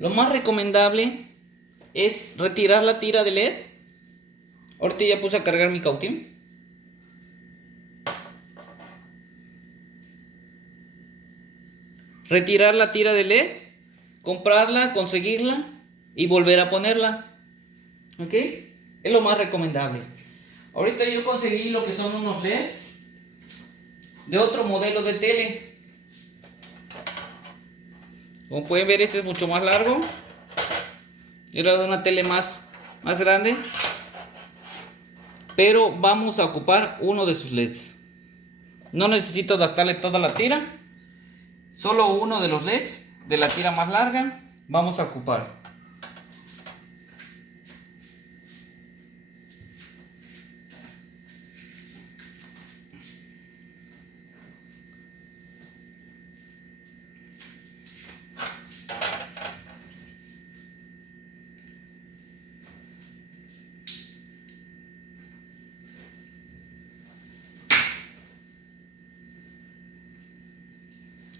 Lo más recomendable es retirar la tira de LED. Ahorita ya puse a cargar mi cautín. Retirar la tira de LED, comprarla, conseguirla y volver a ponerla. ¿Ok? Es lo más recomendable. Ahorita yo conseguí lo que son unos LEDs de otro modelo de tele. Como pueden ver, este es mucho más largo. Era de una tele más grande. Pero vamos a ocupar uno de sus LEDs. No necesito adaptarle toda la tira. Solo uno de los LEDs de la tira más larga vamos a ocupar.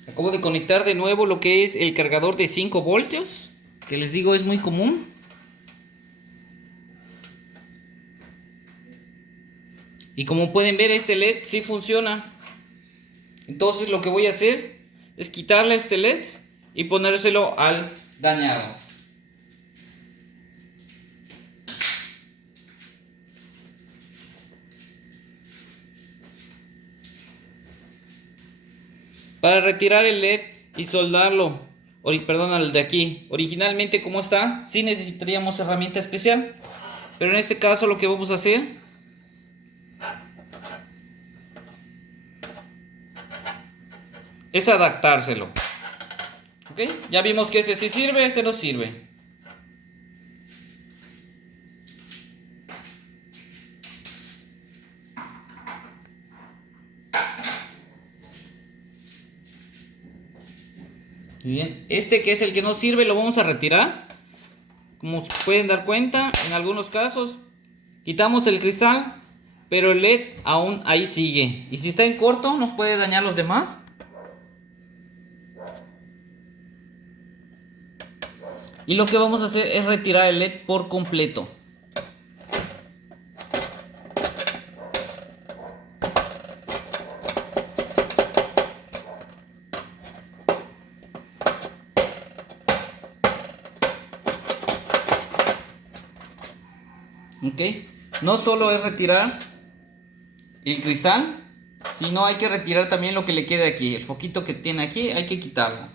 Acabo de conectar de nuevo lo que es el cargador de 5 voltios, que les digo es muy común. Y como pueden ver, este LED sí funciona. Entonces lo que voy a hacer es quitarle este LED y ponérselo al dañado. Para retirar el LED y soldarlo, perdón, al de aquí, originalmente como está, sí necesitaríamos herramienta especial. Pero en este caso lo que vamos a hacer es adaptárselo. ¿Ok? Ya vimos que este sí sirve, este no sirve. Muy bien, este que es el que no sirve lo vamos a retirar. Como se pueden dar cuenta, en algunos casos quitamos el cristal, pero el LED aún ahí sigue. Y si está en corto, nos puede dañar los demás. Y lo que vamos a hacer es retirar el LED por completo. ¿Ok? No solo es retirar el cristal, sino hay que retirar también lo que le queda aquí. El foquito que tiene aquí hay que quitarlo.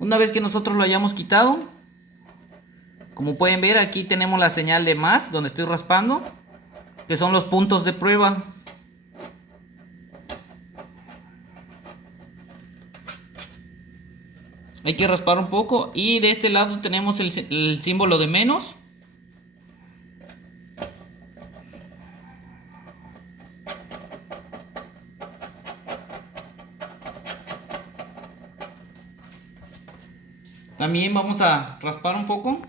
Una vez que nosotros lo hayamos quitado, como pueden ver, aquí tenemos la señal de más, donde estoy raspando, que son los puntos de prueba. Hay que raspar un poco y de este lado tenemos el símbolo de menos. También vamos a raspar un poco.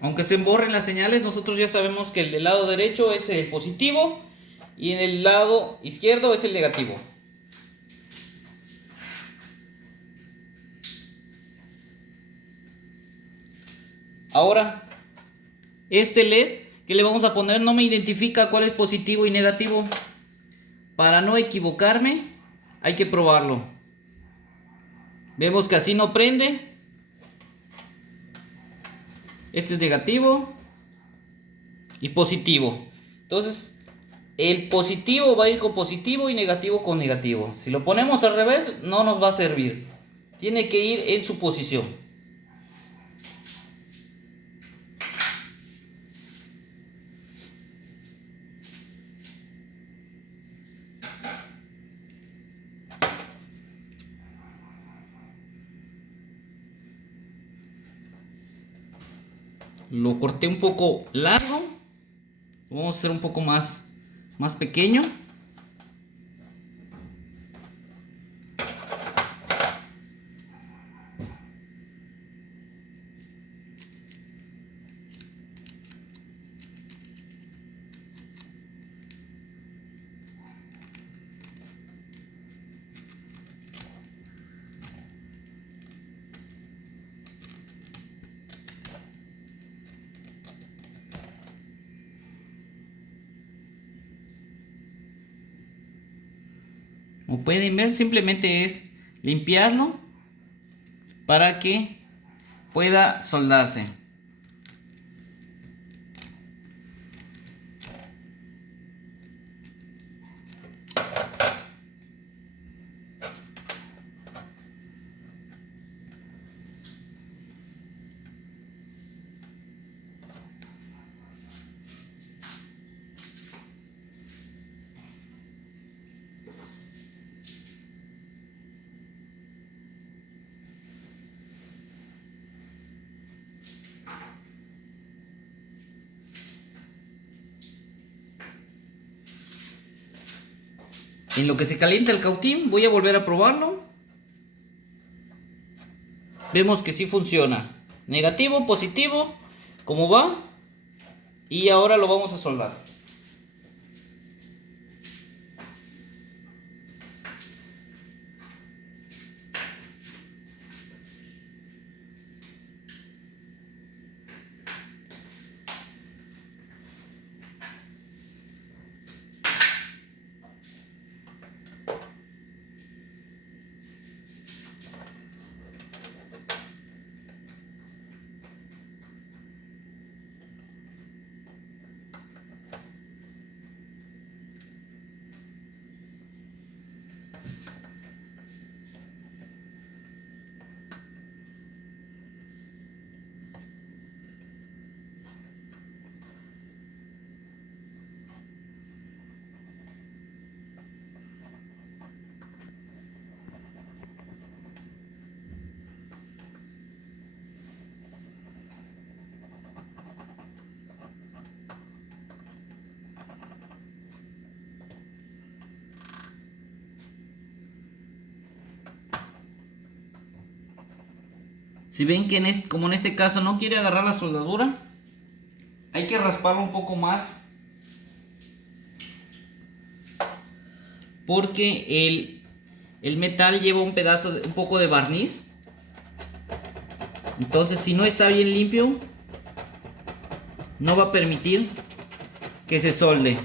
Aunque se borren las señales, nosotros ya sabemos que el del lado derecho es el positivo y en el lado izquierdo es el negativo. Ahora, este LED que le vamos a poner no me identifica cuál es positivo y negativo. Para no equivocarme, hay que probarlo. Vemos que así no prende. Este es negativo y positivo. Entonces, el positivo va a ir con positivo y negativo con negativo. Si lo ponemos al revés, no nos va a servir. Tiene que ir en su posición. Lo corté un poco largo. Lo vamos a hacer un poco más pequeño. Como pueden ver, simplemente es limpiarlo para que pueda soldarse. En lo que se calienta el cautín, voy a volver a probarlo. Vemos que sí funciona. Negativo, positivo, como va. Y ahora lo vamos a soldar. Si ven que como en este caso no quiere agarrar la soldadura, hay que rasparlo un poco más, porque el metal lleva un poco de barniz. Entonces, si no está bien limpio, no va a permitir que se solde.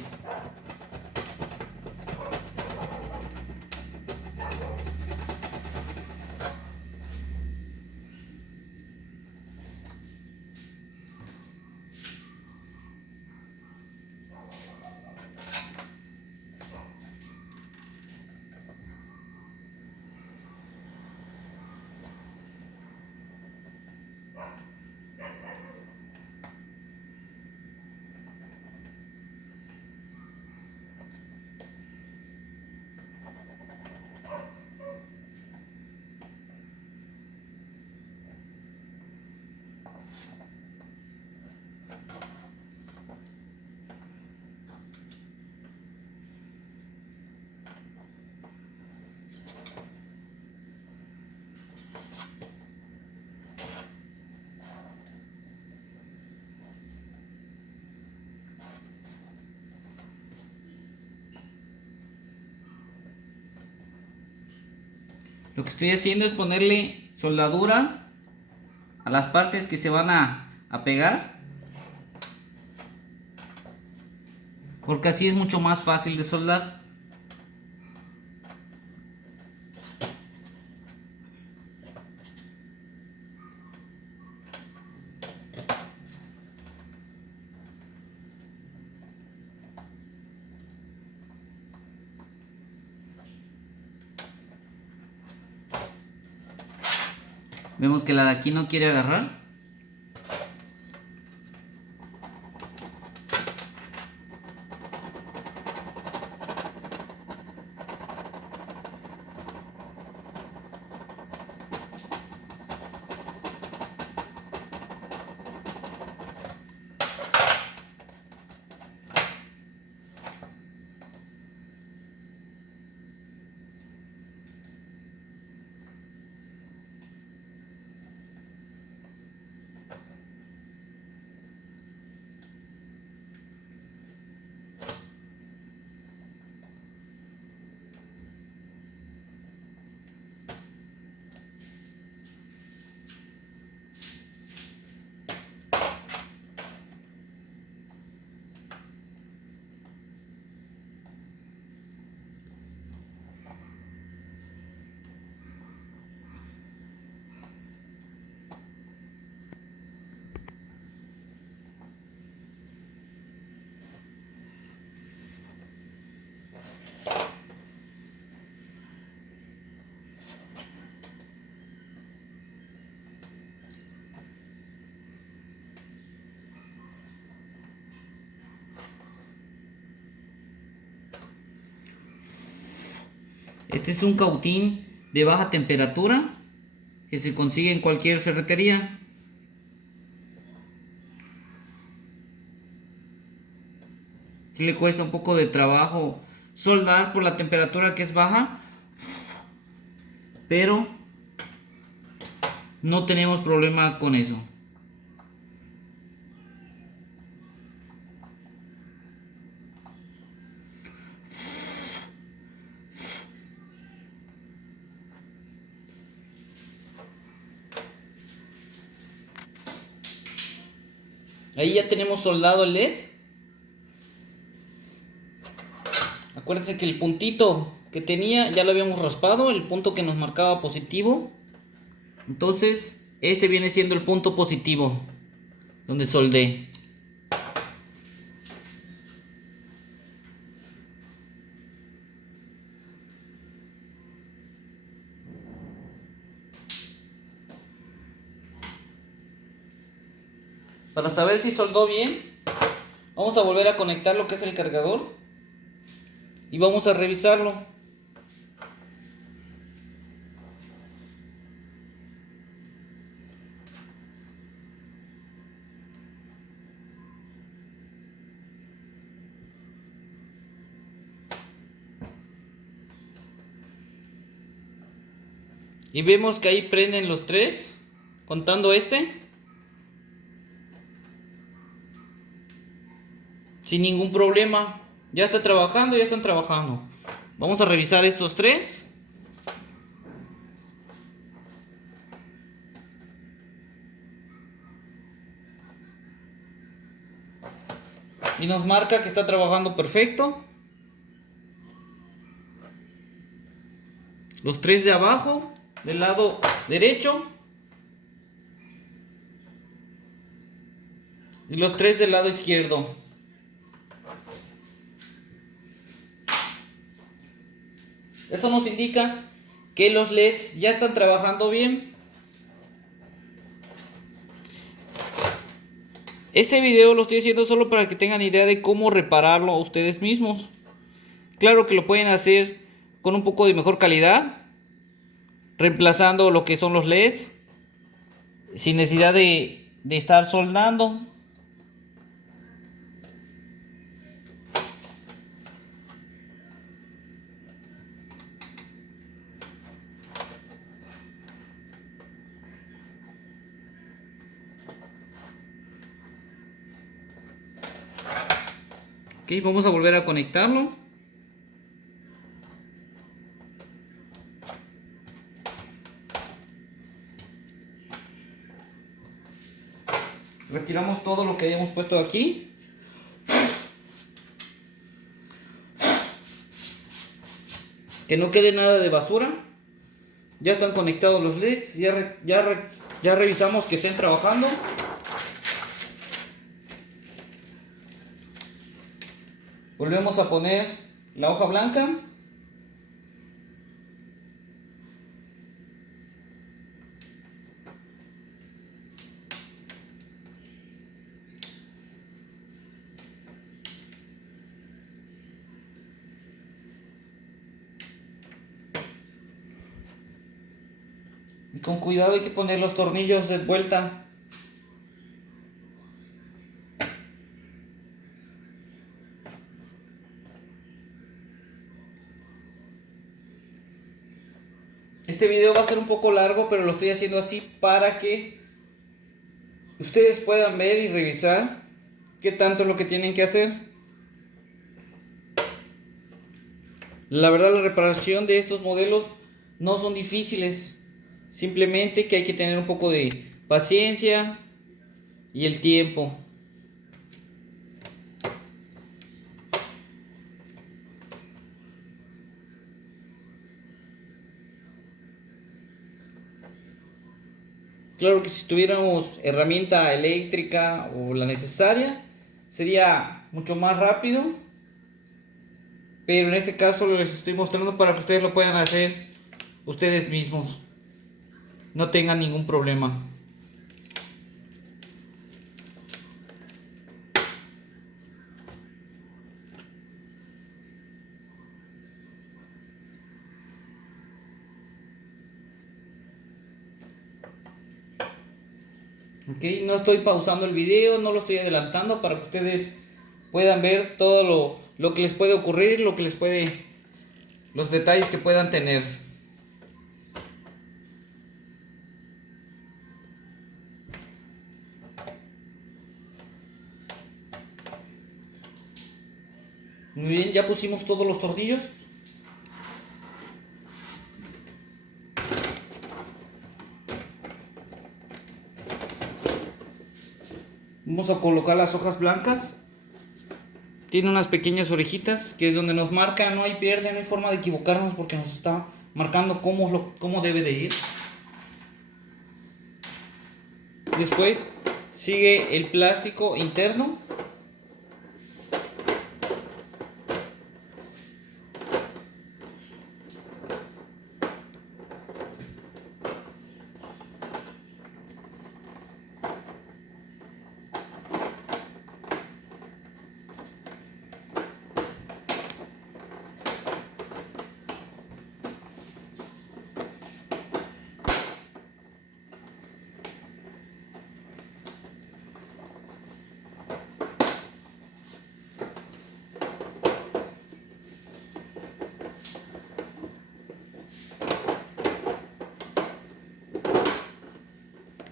Lo que estoy haciendo es ponerle soldadura a las partes que se van a pegar, porque así es mucho más fácil de soldar. Vemos que la de aquí no quiere agarrar. Este es un cautín de baja temperatura que se consigue en cualquier ferretería. Si le cuesta un poco de trabajo soldar por la temperatura que es baja, pero no tenemos problema con eso. Ahí ya tenemos soldado el LED. Acuérdense que el puntito que tenía ya lo habíamos raspado, el punto que nos marcaba positivo. Entonces, este viene siendo el punto positivo donde soldé. Para saber si soldó bien, vamos a volver a conectar lo que es el cargador y vamos a revisarlo. Y vemos que ahí prenden los tres, contando este, sin ningún problema. Ya está trabajando, ya están trabajando. Vamos a revisar estos tres. Y nos marca que está trabajando perfecto. Los tres de abajo, del lado derecho. Y los tres del lado izquierdo. Eso nos indica que los LEDs ya están trabajando bien. Este video lo estoy haciendo solo para que tengan idea de cómo repararlo ustedes mismos. Claro que lo pueden hacer con un poco de mejor calidad, reemplazando lo que son los LEDs, sin necesidad de estar soldando. Ok, vamos a volver a conectarlo. Retiramos todo lo que hayamos puesto aquí. Que no quede nada de basura. Ya están conectados los LEDs. Ya revisamos que estén trabajando. Volvemos a poner la hoja blanca. Y con cuidado hay que poner los tornillos de vuelta. Este video va a ser un poco largo, pero lo estoy haciendo así para que ustedes puedan ver y revisar qué tanto es lo que tienen que hacer. La verdad, la reparación de estos modelos no son difíciles. Simplemente que hay que tener un poco de paciencia y el tiempo. Claro que si tuviéramos herramienta eléctrica o la necesaria, sería mucho más rápido. Pero en este caso les estoy mostrando para que ustedes lo puedan hacer ustedes mismos. No tengan ningún problema. Ok, no estoy pausando el video, no lo estoy adelantando para que ustedes puedan ver todo lo que les puede ocurrir, los detalles que puedan tener. Muy bien, ya pusimos todos los tornillos. Vamos a colocar las hojas blancas. Tiene unas pequeñas orejitas que es donde nos marca, no hay pierde, no hay forma de equivocarnos porque nos está marcando cómo debe de ir. Después sigue el plástico interno.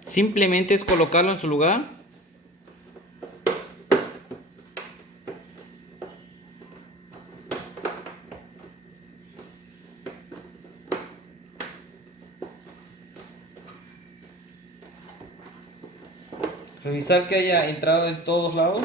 Simplemente es colocarlo en su lugar. Revisar que haya entrado en todos lados.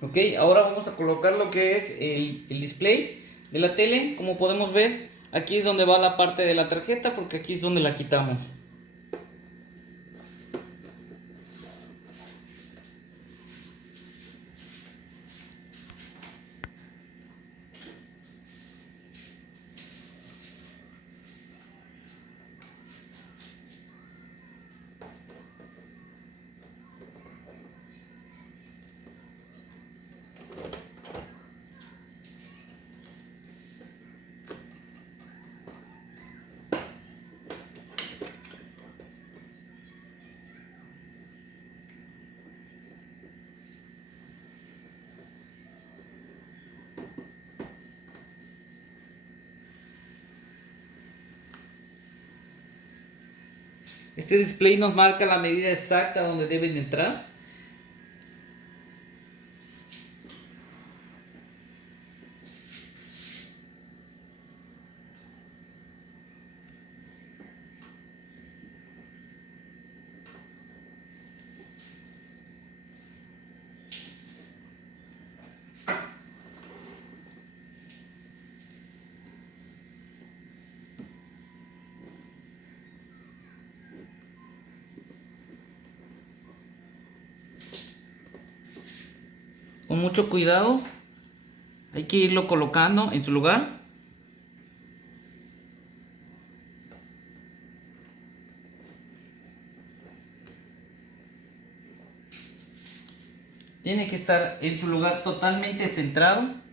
Ok, ahora vamos a colocar lo que es el display de la tele. Como podemos ver, aquí es donde va la parte de la tarjeta porque aquí es donde la quitamos. Este display nos marca la medida exacta donde deben entrar. Con mucho cuidado, hay que irlo colocando en su lugar. Tiene que estar en su lugar totalmente centrado.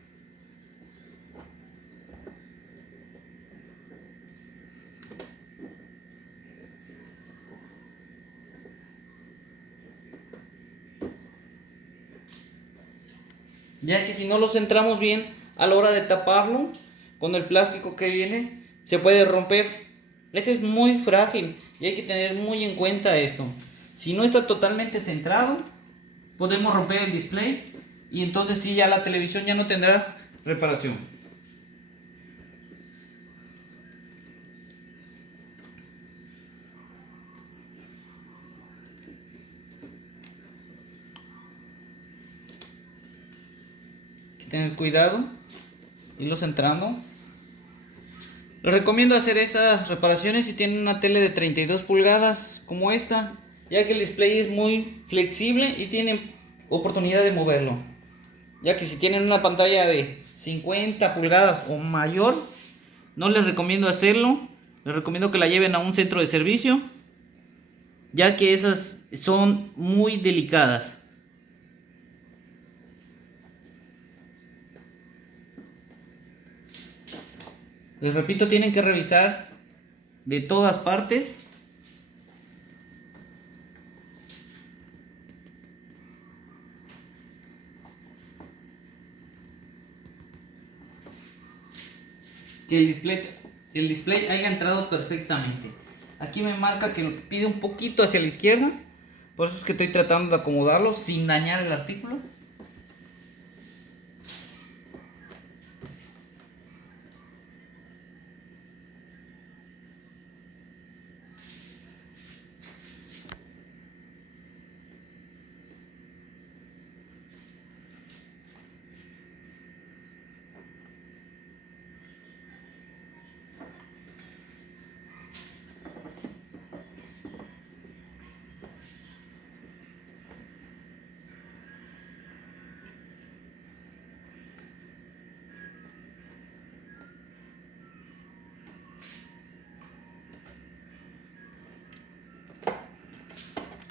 Ya que si no lo centramos bien a la hora de taparlo con el plástico que viene, se puede romper. Este es muy frágil y hay que tener muy en cuenta esto. Si no está totalmente centrado, podemos romper el display y entonces sí, ya la televisión ya no tendrá reparación. Hay que tener cuidado, irlo centrando. Les recomiendo hacer estas reparaciones si tienen una tele de 32 pulgadas como esta, ya que el display es muy flexible y tienen oportunidad de moverlo. ya que si tienen una pantalla de 50 pulgadas o mayor, no les recomiendo hacerlo. Les recomiendo que la lleven a un centro de servicio, ya que esas son muy delicadas. Les repito, tienen que revisar de todas partes. Que el display haya entrado perfectamente. Aquí me marca que pide un poquito hacia la izquierda, por eso es que estoy tratando de acomodarlo sin dañar el artículo.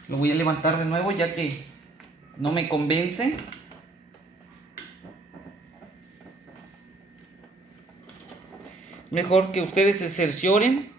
Lo voy a levantar de nuevo ya que no me convence. Mejor que ustedes se cercioren.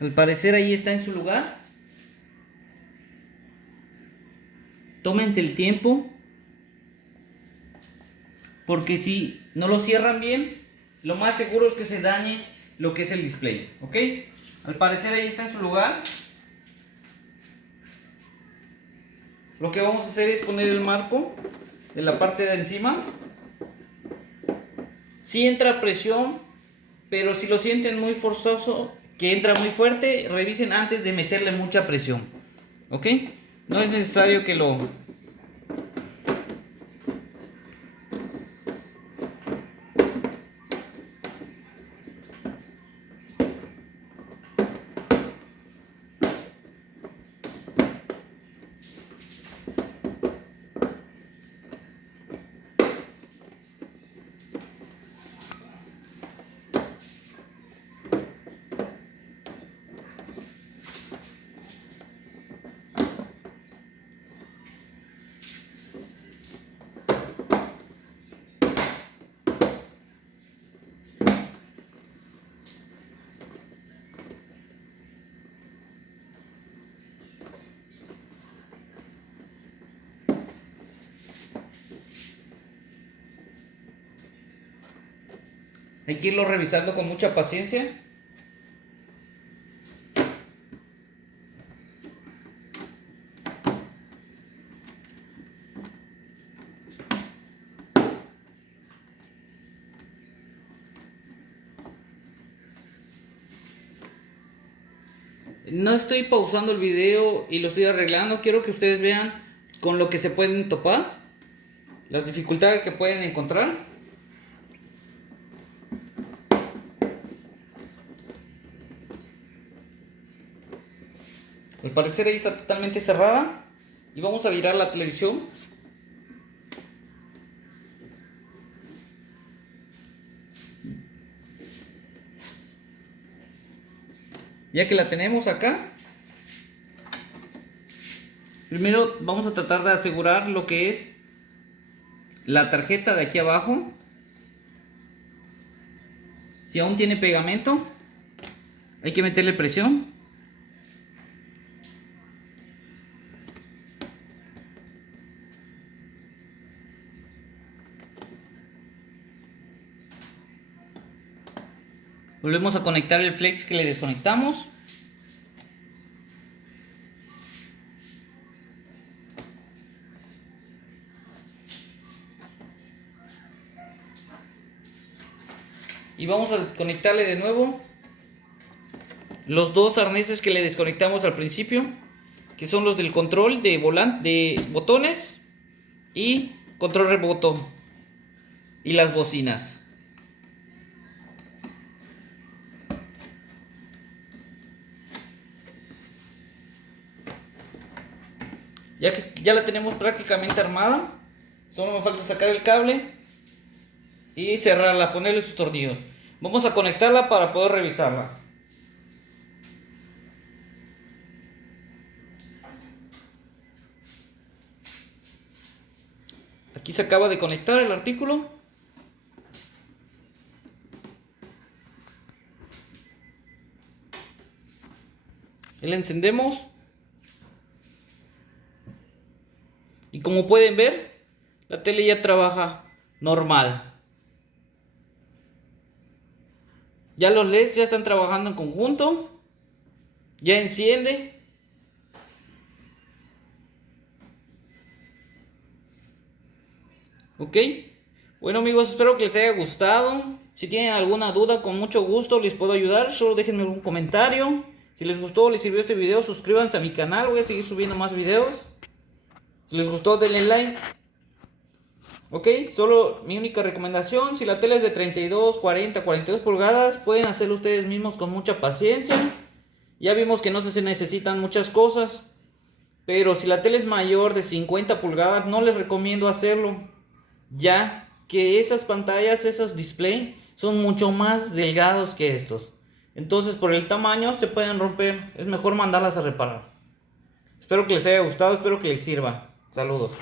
Al parecer ahí está en su lugar. Tómense el tiempo, porque si no lo cierran bien, lo más seguro es que se dañe lo que es el display, ¿ok? Al parecer ahí está en su lugar. Lo que vamos a hacer es poner el marco de la parte de encima. Sí entra presión, pero si lo sienten muy forzoso, que entra muy fuerte, revisen antes de meterle mucha presión, ¿ok? No es necesario que lo... Hay que irlo revisando con mucha paciencia. No estoy pausando el video y lo estoy arreglando. Quiero que ustedes vean con lo que se pueden topar, las dificultades que pueden encontrar. Al parecer ahí está totalmente cerrada. Y vamos a virar la televisión. Ya que la tenemos acá, primero vamos a tratar de asegurar lo que es la tarjeta de aquí abajo. Si aún tiene pegamento, hay que meterle presión. Volvemos a conectar el flex que le desconectamos. Y vamos a conectarle de nuevo los dos arneses que le desconectamos al principio, que son los del control de volante, de botones y control remoto y las bocinas. Ya la tenemos prácticamente armada, solo me falta sacar el cable y cerrarla, ponerle sus tornillos. Vamos a conectarla para poder revisarla. Aquí se acaba de conectar el artículo. Y la encendemos. Y como pueden ver, la tele ya trabaja normal. Ya los LEDs ya están trabajando en conjunto. Ya enciende. Ok. Bueno amigos, espero que les haya gustado. Si tienen alguna duda, con mucho gusto les puedo ayudar. Solo déjenme un comentario. Si les gustó o les sirvió este video, suscríbanse a mi canal. Voy a seguir subiendo más videos. Si les gustó, denle like. Ok, solo mi única recomendación, si la tele es de 32, 40, 42 pulgadas, pueden hacerlo ustedes mismos con mucha paciencia. Ya vimos que no se necesitan muchas cosas, pero si la tele es mayor de 50 pulgadas, no les recomiendo hacerlo, ya que esas pantallas, esos display, son mucho más delgados que estos. Entonces por el tamaño se pueden romper, es mejor mandarlas a reparar. Espero que les haya gustado, espero que les sirva. Saludos.